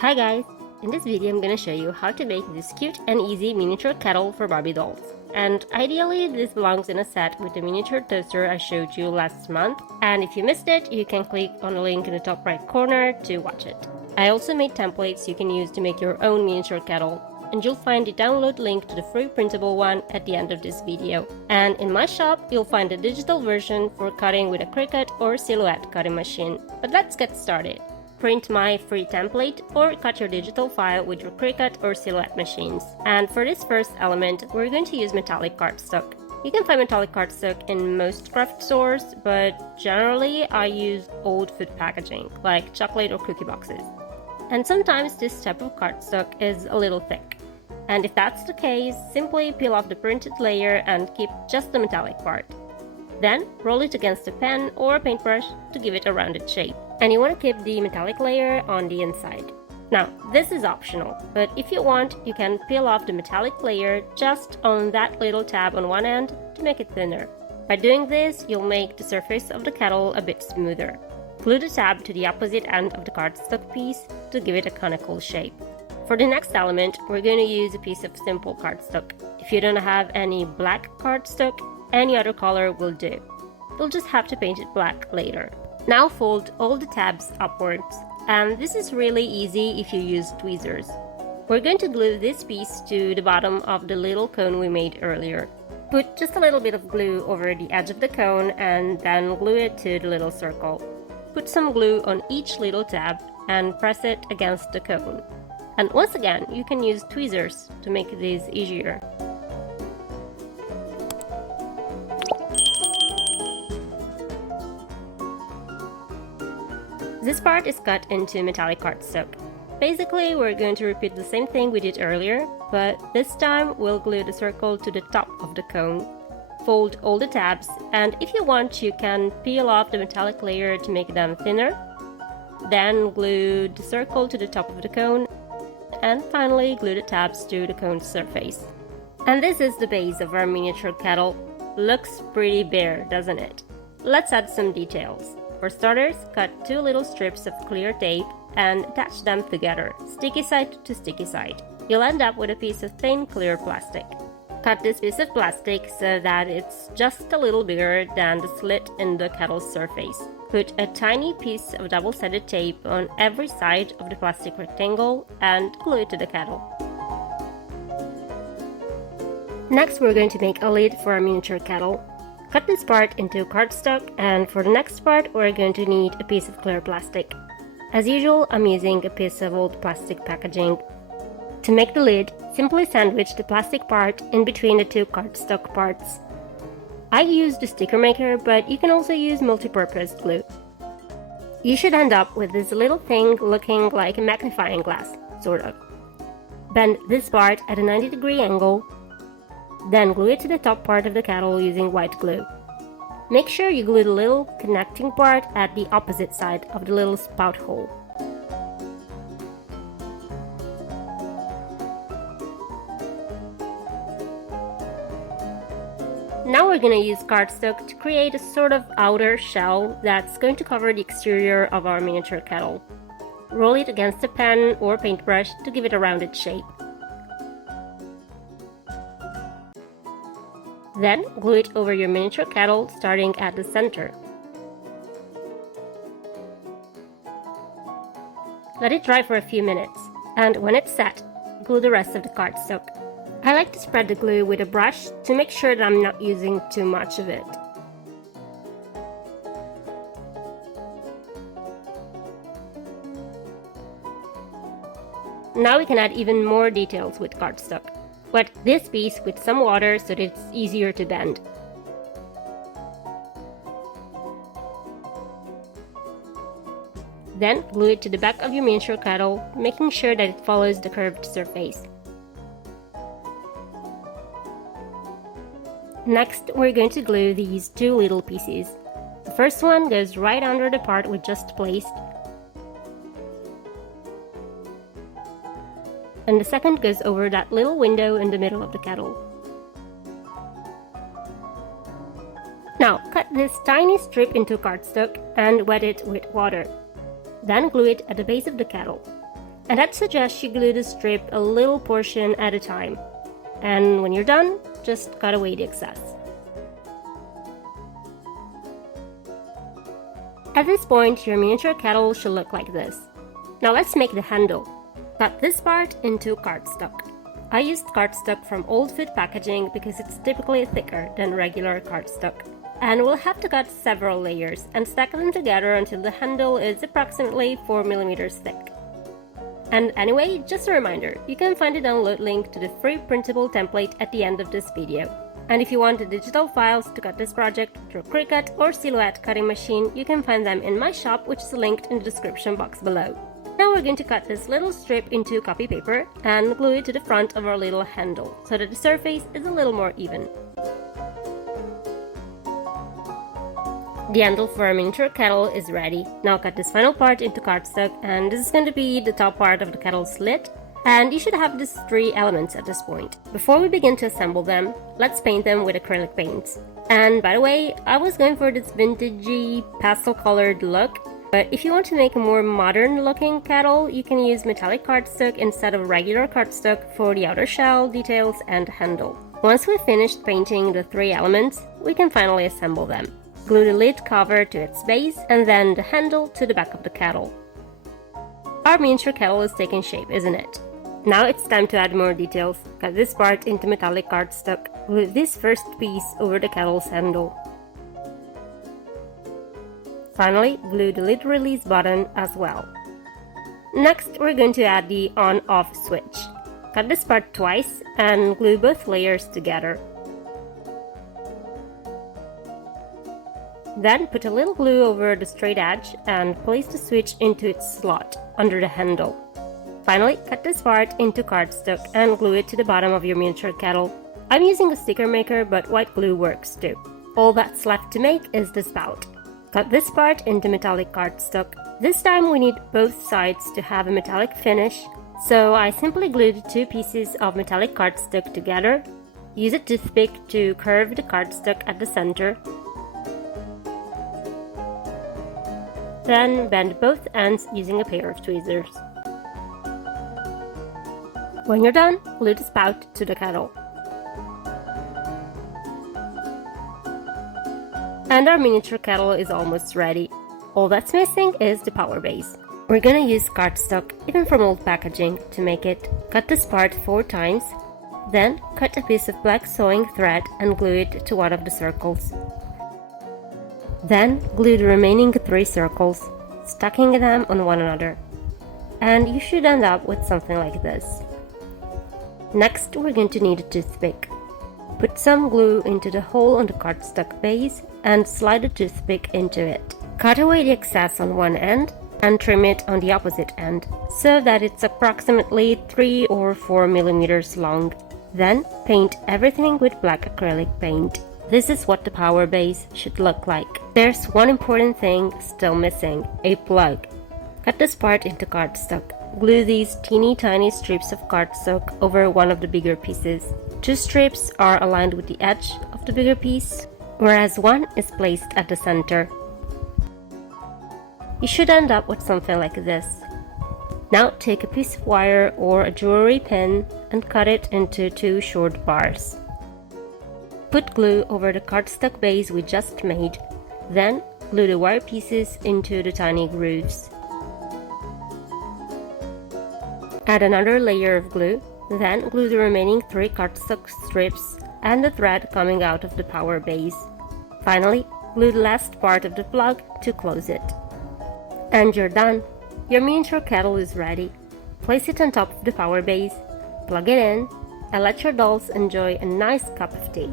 Hi guys! In this video I'm gonna show you how to make this cute and easy miniature kettle for Barbie dolls. And ideally this belongs in a set with the miniature toaster I showed you last month, and if you missed it you can click on the link in the top right corner to watch it. I also made templates you can use to make your own miniature kettle, and you'll find the download link to the free printable one at the end of this video. And in my shop you'll find a digital version for cutting with a Cricut or Silhouette cutting machine. But let's get started. Print my free template or cut your digital file with your Cricut or Silhouette machines. And for this first element, we're going to use metallic cardstock. You can find metallic cardstock in most craft stores, but generally I use old food packaging, like chocolate or cookie boxes. And sometimes this type of cardstock is a little thick. And if that's the case, simply peel off the printed layer and keep just the metallic part. Then roll it against a pen or a paintbrush to give it a rounded shape. And you want to keep the metallic layer on the inside. Now, this is optional, but if you want, you can peel off the metallic layer just on that little tab on one end to make it thinner. By doing this, you'll make the surface of the kettle a bit smoother. Glue the tab to the opposite end of the cardstock piece to give it a conical shape. For the next element, we're going to use a piece of simple cardstock. If you don't have any black cardstock, any other color will do. You'll just have to paint it black later. Now fold all the tabs upwards, and this is really easy if you use tweezers. We're going to glue this piece to the bottom of the little cone we made earlier. Put just a little bit of glue over the edge of the cone and then glue it to the little circle. Put some glue on each little tab and press it against the cone. And once again, you can use tweezers to make this easier. This part is cut into metallic cardstock. Basically, we're going to repeat the same thing we did earlier, but this time we'll glue the circle to the top of the cone. Fold all the tabs, and if you want, you can peel off the metallic layer to make them thinner. Then glue the circle to the top of the cone, and finally glue the tabs to the cone's surface. And this is the base of our miniature kettle. Looks pretty bare, doesn't it? Let's add some details. For starters, cut two little strips of clear tape and attach them together, sticky side to sticky side. You'll end up with a piece of thin clear plastic. Cut this piece of plastic so that it's just a little bigger than the slit in the kettle's surface. Put a tiny piece of double-sided tape on every side of the plastic rectangle and glue it to the kettle. Next, we're going to make a lid for our miniature kettle. Cut this part into cardstock, and for the next part we're going to need a piece of clear plastic. As usual, I'm using a piece of old plastic packaging. To make the lid, simply sandwich the plastic part in between the two cardstock parts. I used a sticker maker, but you can also use multi-purpose glue. You should end up with this little thing looking like a magnifying glass, sort of. Bend this part at a 90-degree angle. Then glue it to the top part of the kettle using white glue. Make sure you glue the little connecting part at the opposite side of the little spout hole. Now we're going to use cardstock to create a sort of outer shell that's going to cover the exterior of our miniature kettle. Roll it against a pen or paintbrush to give it a rounded shape. Then glue it over your miniature kettle starting at the center. Let it dry for a few minutes, and when it's set, glue the rest of the cardstock. I like to spread the glue with a brush to make sure that I'm not using too much of it. Now we can add even more details with cardstock. Wet this piece with some water so that it's easier to bend. Then glue it to the back of your miniature kettle, making sure that it follows the curved surface. Next, we're going to glue these two little pieces. The first one goes right under the part we just placed, and the second goes over that little window in the middle of the kettle. Now, cut this tiny strip into cardstock and wet it with water. Then glue it at the base of the kettle. And I'd suggest you glue the strip a little portion at a time. And when you're done, just cut away the excess. At this point, your miniature kettle should look like this. Now let's make the handle. Cut this part into cardstock. I used cardstock from old food packaging because it's typically thicker than regular cardstock. And we'll have to cut several layers and stack them together until the handle is approximately 4 mm thick. And anyway, just a reminder, you can find the download link to the free printable template at the end of this video. And if you want the digital files to cut this project through Cricut or Silhouette cutting machine, you can find them in my shop, which is linked in the description box below. Now we're going to cut this little strip into copy paper and glue it to the front of our little handle so that the surface is a little more even. The handle for our miniature kettle is ready. Now cut this final part into cardstock, and this is going to be the top part of the kettle's lid. And you should have these 3 elements at this point. Before we begin to assemble them, let's paint them with acrylic paints. And by the way, I was going for this vintagey pastel colored look, but if you want to make a more modern looking kettle, you can use metallic cardstock instead of regular cardstock for the outer shell, details, and handle. Once we've finished painting the 3 elements, we can finally assemble them. Glue the lid cover to its base and then the handle to the back of the kettle. Our miniature kettle is taking shape, isn't it? Now it's time to add more details. Cut this part into metallic cardstock. Glue this first piece over the kettle's handle. Finally, glue the lid release button as well. Next, we're going to add the on-off switch. Cut this part twice and glue both layers together. Then put a little glue over the straight edge and place the switch into its slot under the handle. Finally, cut this part into cardstock and glue it to the bottom of your miniature kettle. I'm using a sticker maker, but white glue works too. All that's left to make is the spout. Cut this part into metallic cardstock. This time we need both sides to have a metallic finish, so I simply glued 2 pieces of metallic cardstock together. Use a toothpick to curve the cardstock at the center. Then bend both ends using a pair of tweezers. When you're done, glue the spout to the kettle. And our miniature kettle is almost ready. All that's missing is the power base. We're gonna use cardstock, even from old packaging, to make it. Cut this part 4 times, then cut a piece of black sewing thread and glue it to one of the circles. Then glue the remaining 3 circles, stacking them on one another. And you should end up with something like this. Next, we're going to need a toothpick. Put some glue into the hole on the cardstock base and slide the toothpick into it. Cut away the excess on one end and trim it on the opposite end, so that it's approximately 3 or 4 millimeters long. Then paint everything with black acrylic paint. This is what the power base should look like. There's one important thing still missing, a plug. Cut this part into cardstock. Glue these teeny tiny strips of cardstock over one of the bigger pieces. 2 strips are aligned with the edge of the bigger piece, whereas one is placed at the center. You should end up with something like this. Now take a piece of wire or a jewelry pin and cut it into 2 short bars. Put glue over the cardstock base we just made, then glue the wire pieces into the tiny grooves. Add another layer of glue, then glue the remaining 3 cardstock strips and the thread coming out of the power base. Finally, glue the last part of the plug to close it. And you're done! Your miniature kettle is ready. Place it on top of the power base, plug it in, and let your dolls enjoy a nice cup of tea.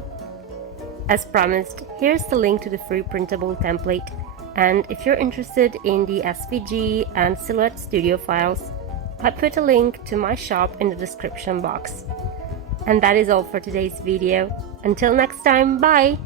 As promised, here's the link to the free printable template, and if you're interested in the SVG and Silhouette Studio files, I put a link to my shop in the description box. And that is all for today's video. Until next time, bye!